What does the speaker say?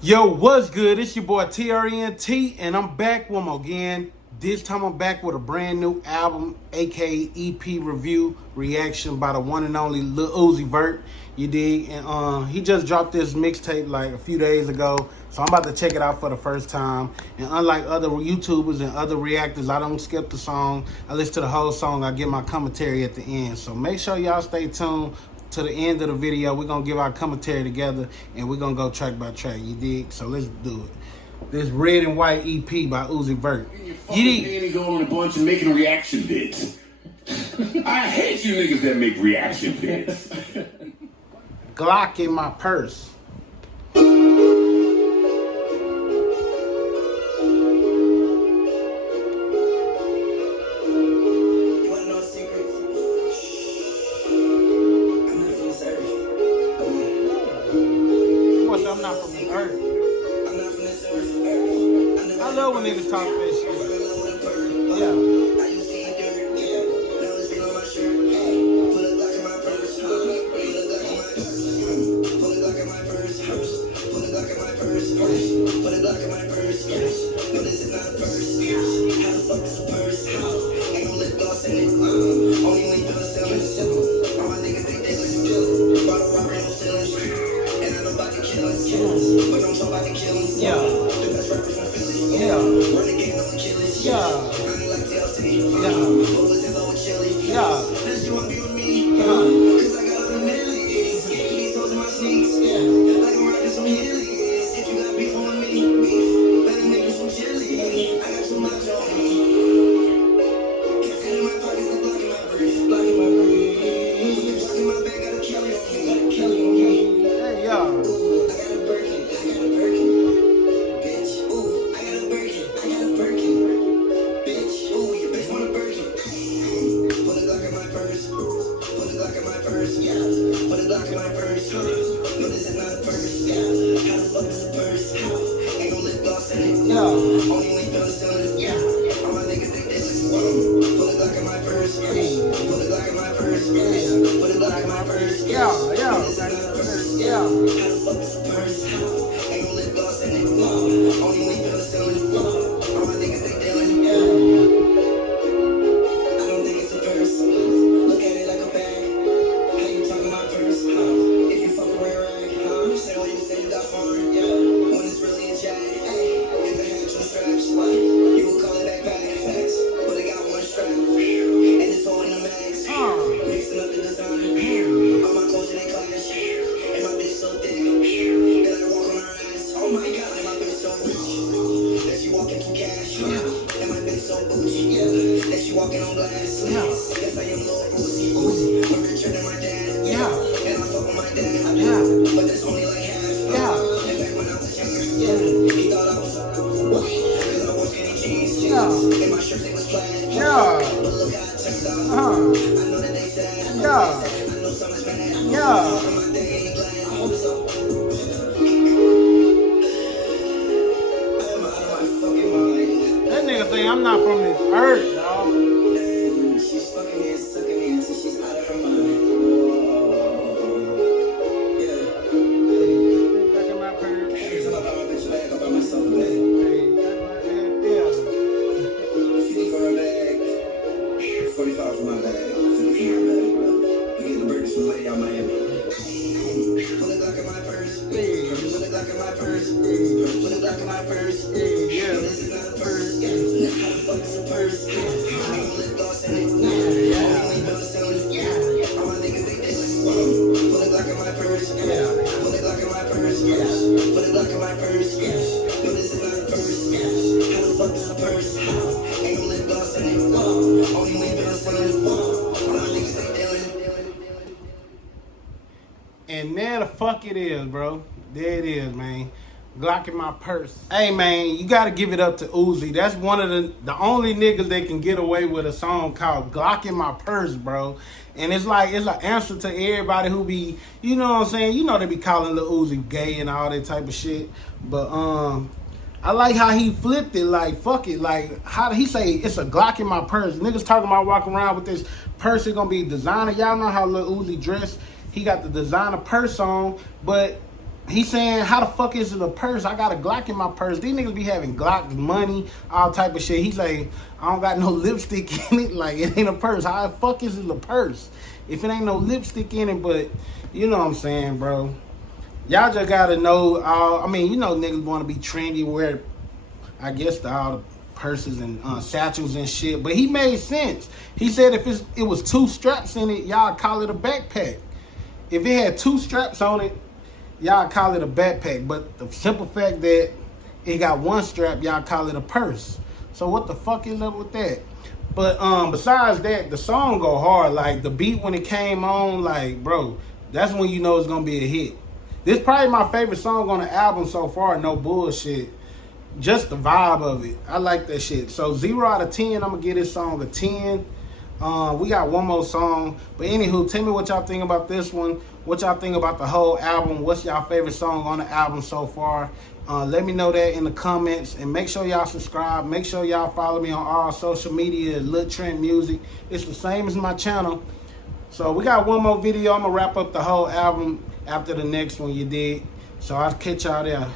Yo, what's good? It's your boy TRNT, and I'm back one more again. This time I'm back with a brand new album, aka EP review reaction by the one and only Lil Uzi Vert. You dig? And he just dropped this mixtape like a few days ago, so I'm about to check it out for the first time. And unlike other YouTubers and other reactors, I don't skip the song. I listen to the whole song. I give my commentary at the end. So make sure y'all stay tuned to the end of the video. We're gonna give our commentary together and we're gonna go track by track, you dig? So let's do it. This Red and White EP by Uzi Vert. You dig? Going a bunch and making reaction vids. I hate you niggas that make reaction vids. Glock in my purse. I'm not from the earth. I love when niggas talk that shit. Yeah. Walking on glass. Yes, I am Lil Uzi. I'm richer than my dad. And I fuck with my dad. But that's only like half. And back when I was younger, he thought I was cause I wore skinny jeans. And my shirt, they was plaid. But look how it turned out. I know that they sad. I know someone's mad. But my day ain't glad. I hope so. I am out of my fucking mind. That nigga say I'm not from this earth, dog. She's fucking me and sucking me until she's out of her mind. Yeah. Hey, back in my purse. Every time I buy my bitch a bag, I buy myself a bag. Hey, 50 for a bag. 45 for my bag. 50 for my bag, bro. We get the burgers from the lady out Miami. Put a Glock in my purse. Put a Glock in my purse. Put a Glock in my purse. Yeah, this is not a purse. How the fuck is a purse? I ain't gonna let gloss in it. Only been selling. All my niggas they like. Put a Glock in my purse. Put a Glock in my purse. Put a Glock in my purse. No, this is not a purse. How the fuck is a purse? Ain't gonna let gloss in it. Only been selling. All my niggas they dealing. And there the fuck it is, bro. There it is, man. Glock in my purse. Hey, man, you got to give it up to Uzi. That's one of the only niggas that can get away with a song called Glock in My Purse, bro. And it's like, it's an answer to everybody who be, you know what I'm saying? You know they be calling Lil Uzi gay and all that type of shit. But I like how he flipped it, like, fuck it. Like, how did he say it's a Glock in my purse? Niggas talking about walking around with this purse. It's gonna be designer. Y'all know how Lil Uzi dressed. He got the designer purse on, but He's saying, how the fuck is it a purse? I got a Glock in my purse. These niggas be having Glock money, all type of shit. He's like, I don't got no lipstick in it. Like, it ain't a purse. How the fuck is it a purse if it ain't no lipstick in it? But you know what I'm saying, bro. Y'all just gotta know, I mean, you know niggas want to be trendy, wear, I guess, all the purses and satchels and shit. But he made sense. He said if it was 2 straps in it, y'all call it a backpack. If it had 2 straps on it, y'all call it a backpack. But the simple fact that it got 1 strap, y'all call it a purse. So what the fuck is up with that? But besides that, the song go hard. Like, the beat when it came on, like, bro, that's when you know it's gonna be a hit. This probably my favorite song on the album so far, no bullshit. Just the vibe of it. I like that shit. So 0 out of 10, I'm gonna give this song a 10. We got one more song. But anywho, tell me what y'all think about this one. What y'all think about the whole album. What's y'all favorite song on the album so far? Let me know that in the comments. And make sure y'all subscribe. Make sure y'all follow me on all social media, Lil Trent Music. It's the same as my channel. So we got one more video. I'm going to wrap up the whole album after the next one, you dig? So I'll catch y'all there.